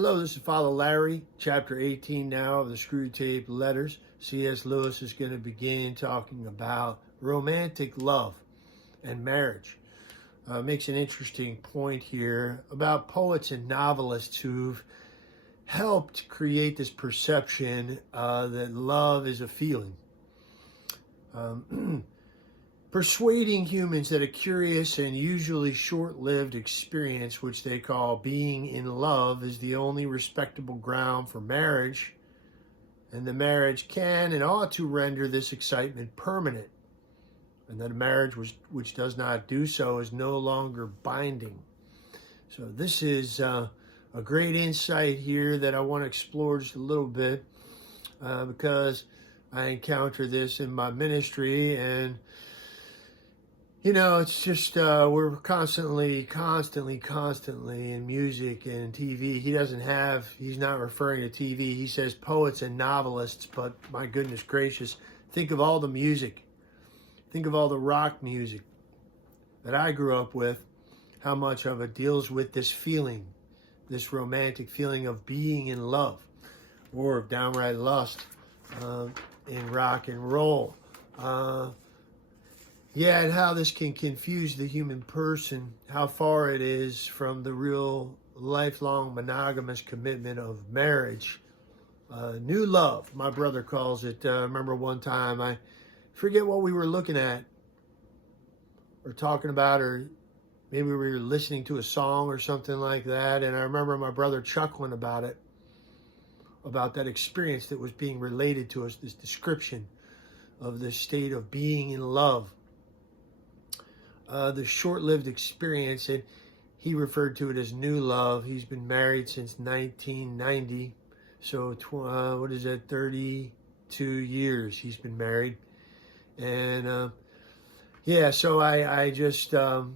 Hello, this is Father Larry, chapter 18 now of the Screwtape Letters. C.S. Lewis is going to begin talking about romantic love and marriage. Makes an interesting point here about poets and novelists who've helped create this perception that love is a feeling. Persuading humans that a curious and usually short-lived experience, which they call being in love, is the only respectable ground for marriage, and the marriage can and ought to render this excitement permanent, and that a marriage which does not do so is no longer binding. So this is a great insight here that I want to explore just a little bit because I encounter this in my ministry, and it's just we're constantly in music and TV. He's not referring to TV. He says poets and novelists, but my goodness gracious, think of all the music. Think of all the rock music that I grew up with, how much of it deals with this feeling, this romantic feeling of being in love or of downright lust in rock and roll. And how this can confuse the human person, how far it is from the real lifelong monogamous commitment of marriage. New love, my brother calls it. I remember one time, I forget what we were looking at or talking about, or maybe we were listening to a song or something like that, and I remember my brother chuckling about it, about that experience that was being related to us, this description of the state of being in love. The short-lived experience, and he referred to it as new love. He's been married since 1990, so 32 years he's been married. And so I just I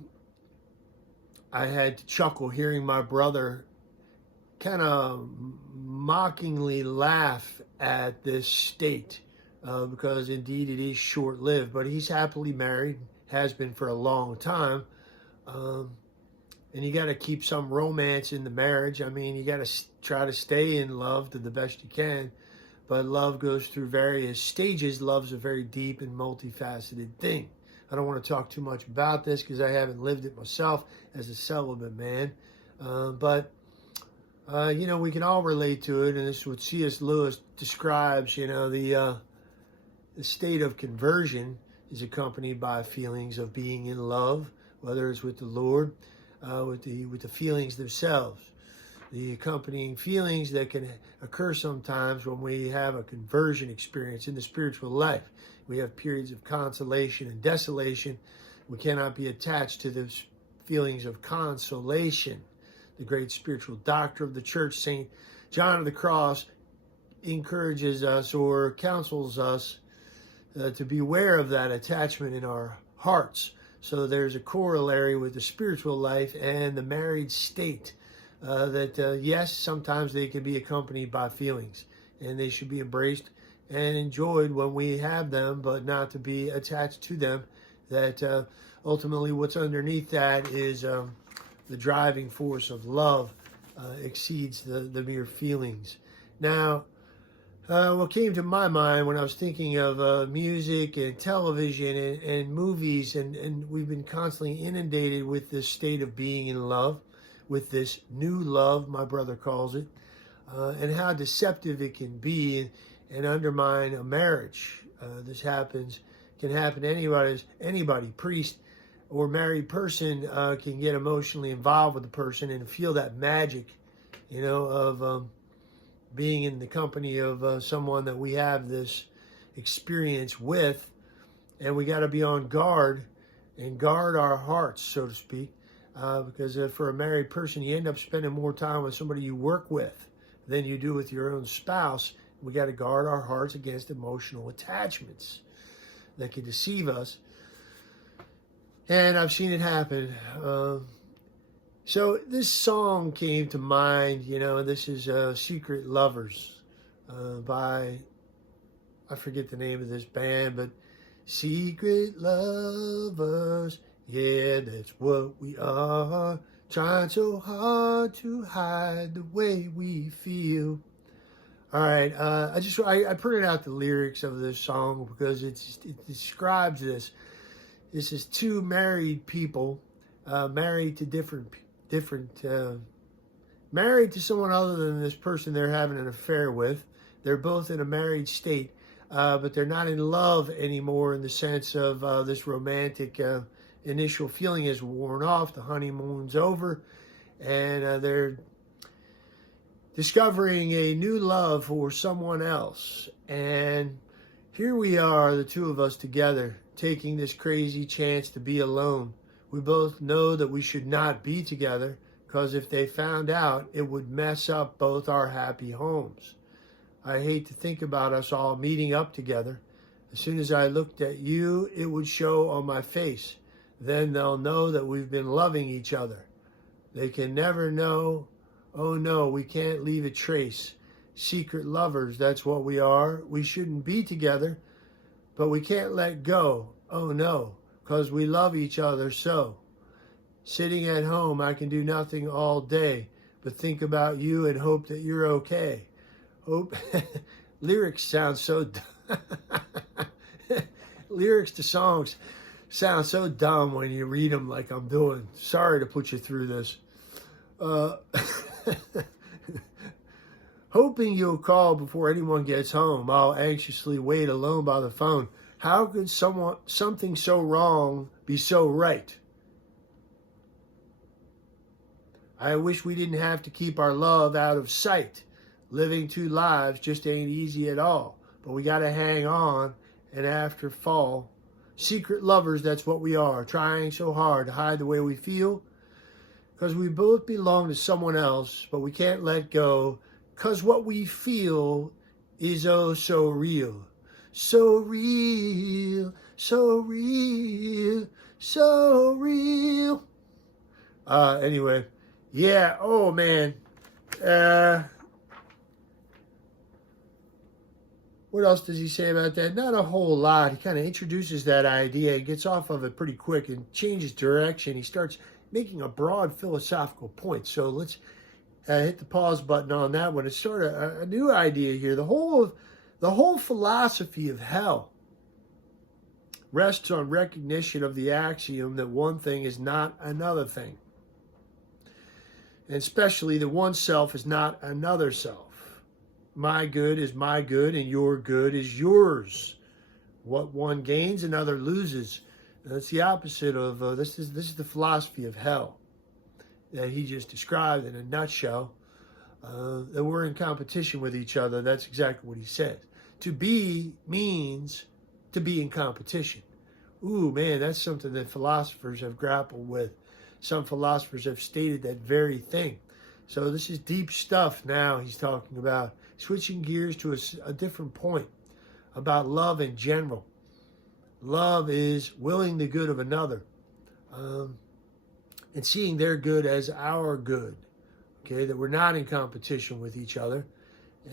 had to chuckle hearing my brother kind of mockingly laugh at this state because indeed it is short-lived, but he's happily married, has been for a long time, and you got to keep some romance in the marriage. I mean, you got to try to stay in love to the best you can, but love goes through various stages. Love's a very deep and multifaceted thing. I don't want to talk too much about this because I haven't lived it myself as a celibate man, but we can all relate to it, and this is what C.S. Lewis describes. The state of conversion is accompanied by feelings of being in love, whether it's with the Lord, with the feelings themselves. The accompanying feelings that can occur sometimes when we have a conversion experience in the spiritual life. We have periods of consolation and desolation. We cannot be attached to the feelings of consolation. The great spiritual doctor of the church, St. John of the Cross, encourages us or counsels us to beware of that attachment in our hearts. So there's a corollary with the spiritual life and the married state that yes, sometimes they can be accompanied by feelings, and they should be embraced and enjoyed when we have them, but not to be attached to them. That ultimately what's underneath that is the driving force of love exceeds the mere feelings. Now, what came to my mind when I was thinking of music and television and movies, and we've been constantly inundated with this state of being in love, with this new love, my brother calls it, and how deceptive it can be and undermine a marriage. This can happen to anybody, priest or married person can get emotionally involved with the person and feel that magic, of being in the company of someone that we have this experience with, and we got to be on guard and guard our hearts, so to speak, because for a married person, you end up spending more time with somebody you work with than you do with your own spouse. We got to guard our hearts against emotional attachments that can deceive us, and I've seen it happen. So this song came to mind, and this is Secret Lovers by, I forget the name of this band, but Secret Lovers, yeah, that's what we are, trying so hard to hide the way we feel. All right, I printed out the lyrics of this song because it describes this. This is two married people, married to married to someone other than this person they're having an affair with. They're both in a married state, but they're not in love anymore in the sense of this romantic initial feeling is worn off. The honeymoon's over, and they're discovering a new love for someone else. And here we are, the two of us together, taking this crazy chance to be alone. We both know that we should not be together, because if they found out, it would mess up both our happy homes. I hate to think about us all meeting up together. As soon as I looked at you, it would show on my face. Then they'll know that we've been loving each other. They can never know. Oh no, we can't leave a trace. Secret lovers, that's what we are. We shouldn't be together, but we can't let go. Oh no, because we love each other so. Sitting at home, I can do nothing all day but think about you and hope that you're okay. Hope. Lyrics sound so lyrics to songs sound so dumb when you read them like I'm doing. Sorry to put you through this. Hoping you'll call before anyone gets home. I'll anxiously wait alone by the phone. How could something so wrong be so right? I wish we didn't have to keep our love out of sight. Living two lives just ain't easy at all. But we got to hang on, and after fall. Secret lovers, that's what we are. Trying so hard to hide the way we feel. Because we both belong to someone else, but we can't let go. Because what we feel is oh so real. So real, so real, so real. Anyway. Yeah, oh man. What else does he say about that? Not a whole lot. He kind of introduces that idea and gets off of it pretty quick and changes direction. He starts making a broad philosophical point. So let's hit the pause button on that one. It's sort of a new idea here. The whole philosophy of hell rests on recognition of the axiom that one thing is not another thing. And especially that one self is not another self. My good is my good and your good is yours. What one gains, another loses. That's the opposite of, this is the philosophy of hell that he just described in a nutshell. That we're in competition with each other. That's exactly what he says. To be means to be in competition. Ooh, man, that's something that philosophers have grappled with. Some philosophers have stated that very thing. So this is deep stuff now he's talking about. Switching gears to a different point about love in general. Love is willing the good of another and seeing their good as our good. Okay, that we're not in competition with each other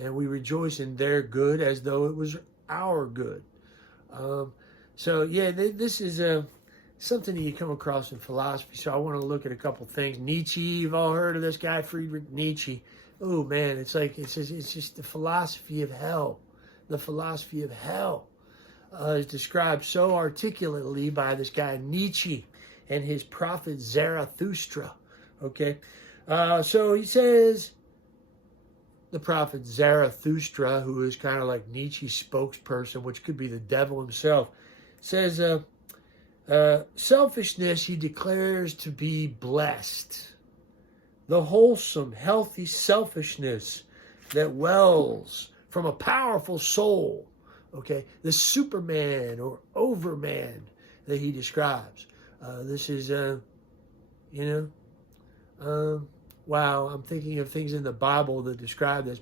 and we rejoice in their good as though it was our good. So yeah, this is something that you come across in philosophy. So I want to look at a couple things. Nietzsche, you've all heard of this guy, Friedrich Nietzsche. Oh man, it's just the philosophy of hell. The philosophy of hell is described so articulately by this guy Nietzsche and his prophet Zarathustra. Okay, so he says, the prophet Zarathustra, who is kind of like Nietzsche's spokesperson, which could be the devil himself, says, selfishness he declares to be blessed. The wholesome, healthy selfishness that wells from a powerful soul. Okay, the Superman or Overman that he describes. This is, wow, I'm thinking of things in the Bible that describe this.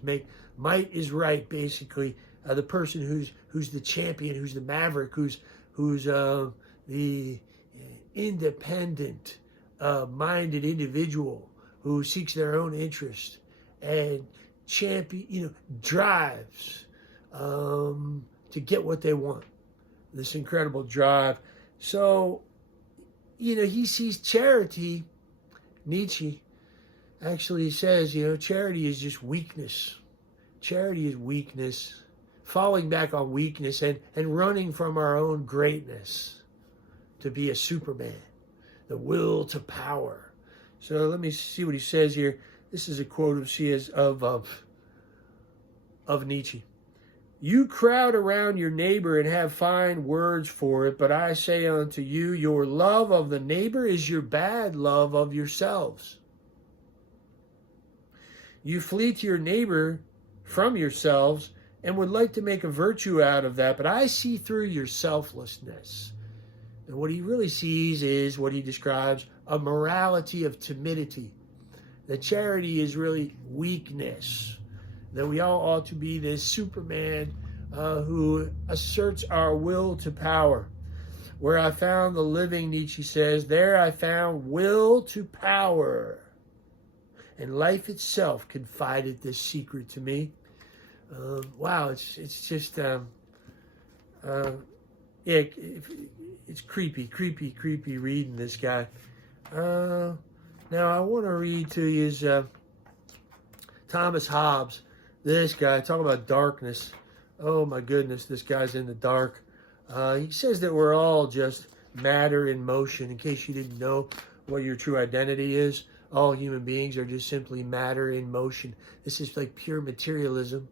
Might is right, basically. The person who's the champion, who's the maverick, who's the independent minded individual who seeks their own interest and drives to get what they want. This incredible drive. So, he sees charity Nietzsche actually says, charity is just weakness. Charity is weakness, falling back on weakness and running from our own greatness to be a Superman, the will to power. So let me see what he says here. This is a quote of Nietzsche. You crowd around your neighbor and have fine words for it, but I say unto you, your love of the neighbor is your bad love of yourselves. You flee to your neighbor from yourselves and would like to make a virtue out of that, but I see through your selflessness. And what he really sees is what he describes a morality of timidity. That charity is really weakness. That we all ought to be this Superman who asserts our will to power. Where I found the living, Nietzsche says, there I found will to power. And life itself confided this secret to me. Wow, it's just, it's creepy reading this guy. Now I want to read to you Thomas Hobbes. This guy, talk about darkness. Oh my goodness, this guy's in the dark. He says that we're all just matter in motion. In case you didn't know what your true identity is, all human beings are just simply matter in motion. This is like pure materialism.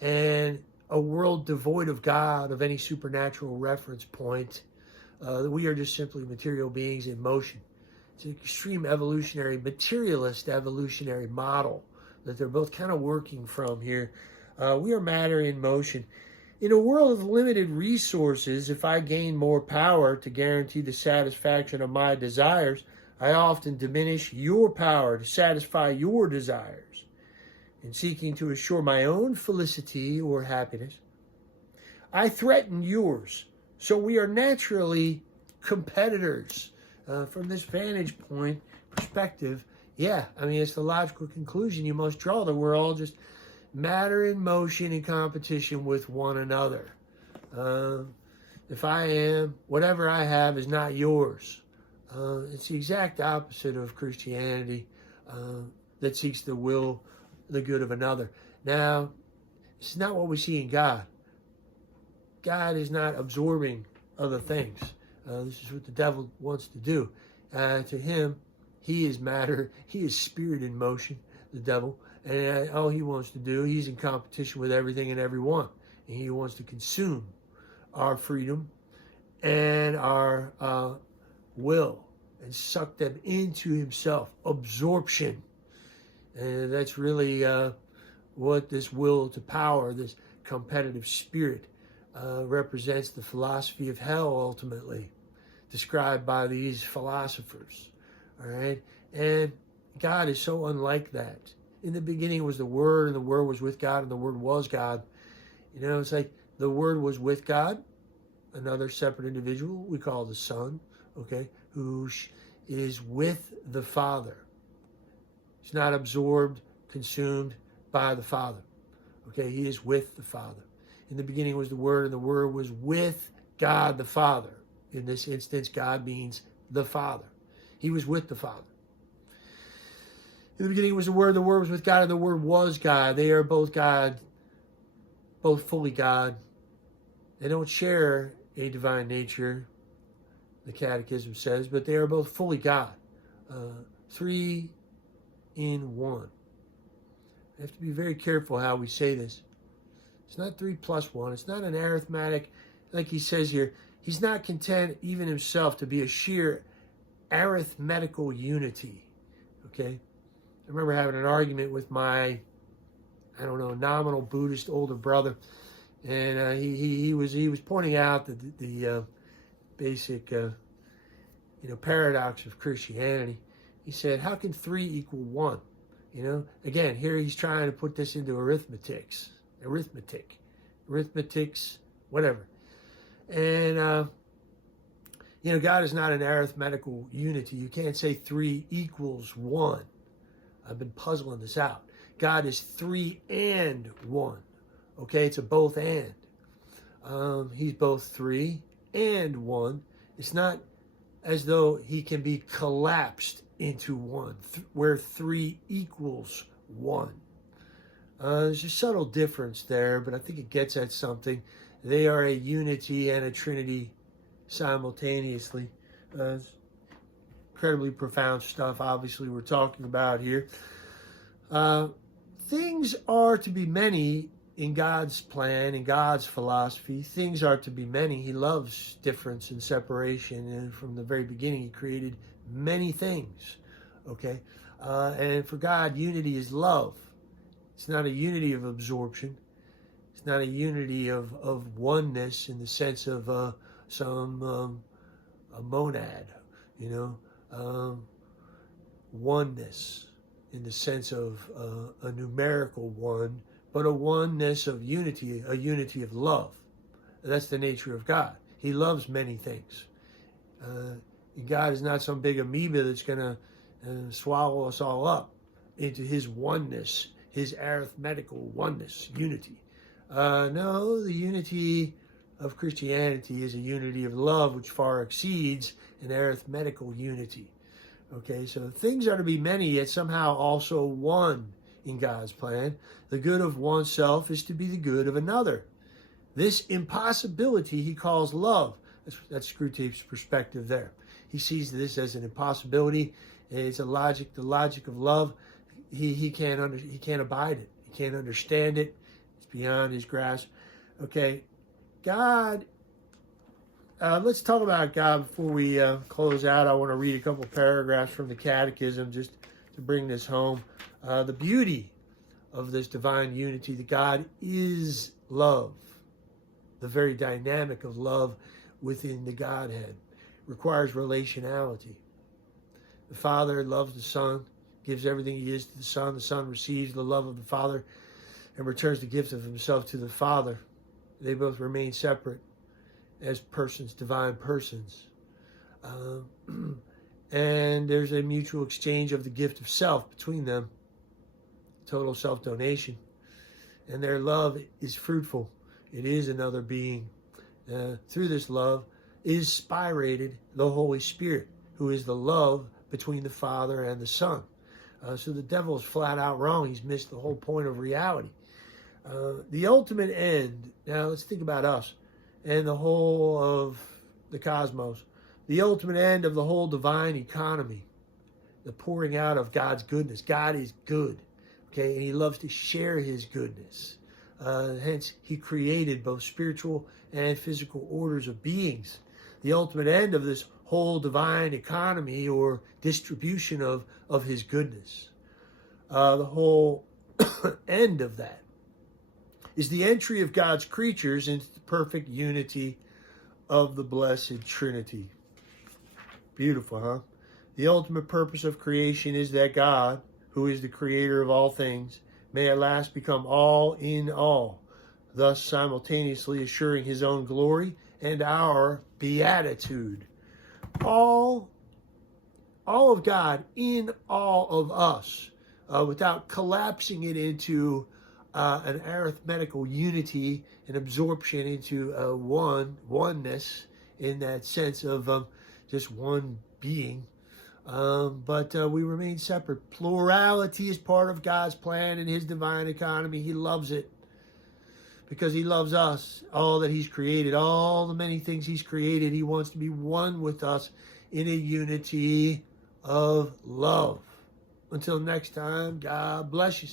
And a world devoid of God, of any supernatural reference point. We are just simply material beings in motion. It's an extreme evolutionary, materialist evolutionary model that they're both kind of working from here. We are matter in motion. In a world of limited resources, if I gain more power to guarantee the satisfaction of my desires, I often diminish your power to satisfy your desires. In seeking to assure my own felicity or happiness, I threaten yours. So we are naturally competitors. From this vantage point perspective, yeah, I mean, it's the logical conclusion you must draw that we're all just matter in motion in competition with one another. If I am, whatever I have is not yours. It's the exact opposite of Christianity that seeks the good of another. Now, this is not what we see in God. God is not absorbing other things. This is what the devil wants to do. To him, he is matter. He is spirit in motion, the devil. And all he wants to do, he's in competition with everything and everyone. And he wants to consume our freedom and our will and suck them into himself. Absorption. And that's really what this will to power, this competitive spirit, represents. The philosophy of hell, ultimately, described by these philosophers. All right? And God is so unlike that. In the beginning was the Word, and the Word was with God, and the Word was God. It's like the Word was with God, another separate individual we call the Son, okay, who is with the Father. He's not absorbed, consumed by the Father. Okay, he is with the Father. In the beginning was the Word, and the Word was with God the Father. In this instance, God means the Father. He was with the Father. In the beginning was the Word was with God, and the Word was God. They are both God, both fully God. They don't share a divine nature, the Catechism says, but they are both fully God. Three in one. I have to be very careful how we say this. It's not 3 plus 1. It's not an arithmetic, like he says here. He's not content even himself to be a sheer arithmetical unity. Okay? I remember having an argument with my, nominal Buddhist older brother, and he was pointing out the basic paradox of Christianity. He said, "How can 3 equal 1?" Again, here he's trying to put this into arithmetics, whatever. And God is not an arithmetical unity. You can't say 3 equals 1. I've been puzzling this out. God is 3 and 1. Okay, it's a both and. He's both 3 and 1. It's not as though he can be collapsed into one, where three equals one. There's a subtle difference there, but I think it gets at something. They are a unity and a trinity simultaneously. Incredibly profound stuff, obviously, we're talking about here. Things are to be many in God's plan, in God's philosophy. Things are to be many. He loves difference and separation, and from the very beginning, He created many things. Okay? And for God, unity is love. It's not a unity of absorption. It's not a unity of oneness in the sense of a monad, oneness in the sense of a numerical one, but a oneness of unity, a unity of love. That's the nature of God. He loves many things. God is not some big amoeba that's going to swallow us all up into His oneness, His arithmetical oneness, unity. No, the unity of Christianity is a unity of love which far exceeds an arithmetical unity. Okay, so things are to be many, yet somehow also one in God's plan. The good of oneself is to be the good of another. This impossibility He calls love. That's Screwtape's perspective there. He sees this as an impossibility. It's the logic of love. He can't abide it. He can't understand it. It's beyond his grasp. Okay, God. Let's talk about God before we close out. I want to read a couple paragraphs from the Catechism just to bring this home. The beauty of this divine unity, that God is love. The very dynamic of love within the Godhead requires relationality. The Father loves the Son, gives everything He is to the Son. The Son receives the love of the Father and returns the gift of Himself to the Father. They both remain separate as persons, divine persons. And there's a mutual exchange of the gift of self between them, total self-donation. And their love is fruitful. It is another being. Through this love is spirated the Holy Spirit, who is the love between the Father and the Son. So the devil is flat out wrong. He's missed the whole point of reality. The ultimate end, now let's think about us and the whole of the cosmos. The ultimate end of the whole divine economy, the pouring out of God's goodness. God is good, okay, and He loves to share His goodness. Hence, He created both spiritual and physical orders of beings. The ultimate end of this whole divine economy or distribution of His goodness. The whole end of that is the entry of God's creatures into the perfect unity of the Blessed Trinity. Beautiful, huh? The ultimate purpose of creation is that God, who is the creator of all things, may at last become all in all, thus simultaneously assuring His own glory and our beatitude. All of God in all of us, without collapsing it into an arithmetical unity, an absorption into oneness in that sense of just one being. But we remain separate. Plurality is part of God's plan and His divine economy. He loves it because He loves us, all that He's created, all the many things He's created. He wants to be one with us in a unity of love. Until next time, God bless you.